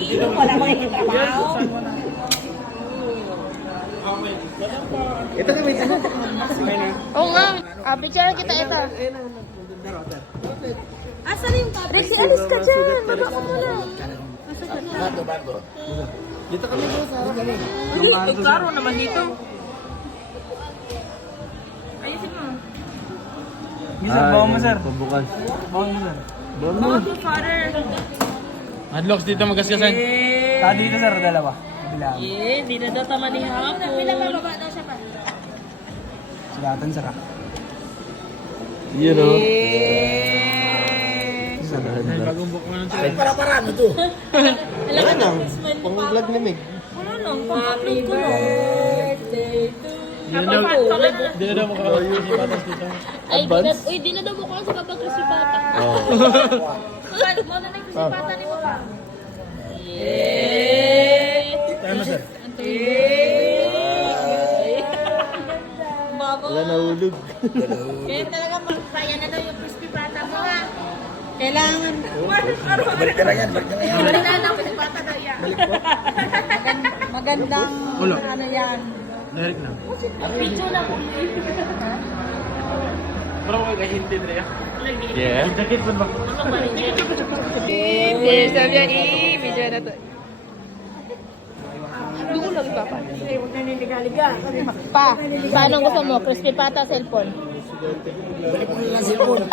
Iinom wala makikitrabaho. Ito kami, ito. Oo nga. Picture kita ito. Asan yung kapit? Rexy, alis ka dyan. Baba ka muna. Bago. Dito kami, boss. Klaro naman dito. Ayusin mo. Sir, bawa mo, sir. Pabukas. Bawa mo, sir. Bawag mo, father. Adlocks dito magaskasan. Dito, sir, dalawa. Bilang. Di na daw tama ni hapon. Bilang mababa daw siya pa. Sugatan, sir. Yun o. Bagong book mo ng sir. Alam ka na, smile mo pa. Pang-vlog ni Meg. Ano nang pang-upload ko no? Di na daw makakapagod si Patas dito. Ay, di na daw mo kasi kapag-krisipata. Mo na nagkasipata ni mo pa. Ano sir? Wala nahulog. Kaya talaga magkaya na daw yung crispy pata mo ha. Kailangan. Balik ka na yan. Balik na lang crispy pata daw yan. Magandang ano yan. Direct na. Video na po. Pero ko kahindi na. Yeah. Jacket pa ba? Sabi niya, video na to. Doon lang papa. Huwag na niliga-liga. Pa, paano gusto mo? Crispy pata, cellphone? Balik mo lang cellphone.